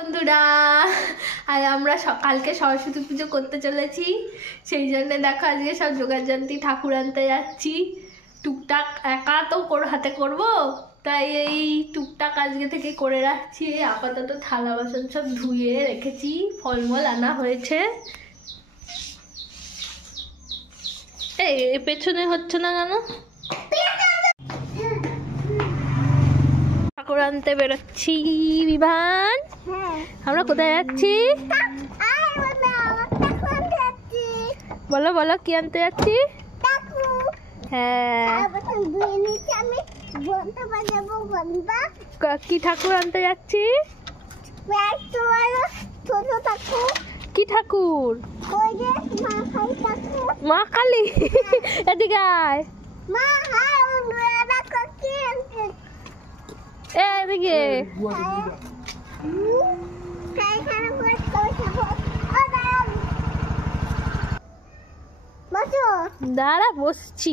বন্ধুরা, আর আমরা কালকে সরস্বতী পুজো করতে চলেছি, সেই জন্য দেখো আজকে সব জোগাড়যন্ত্রী ঠাকুর আনতে যাচ্ছি। টুকটাক একা তো হাতে করব, তাই এই টুকটাক আজকে থেকে করে রাখছি। আপাতত থালা বাসন সব ধুয়ে রেখেছি, ফলমূল আনা হয়েছে। এই পেছনে হচ্ছে না কেন? ঠাকুর আনতে বেরোচ্ছি। বিভান, আমরা কোথায় যাচ্ছি? বলো বলো, কি আনতে যাচ্ছি? হ্যাঁ, কি ঠাকুর আনতে যাচ্ছি? কি ঠাকুর? মা কালী। এদিকে আয়, এদিকে। দাঁড়া, বসছি।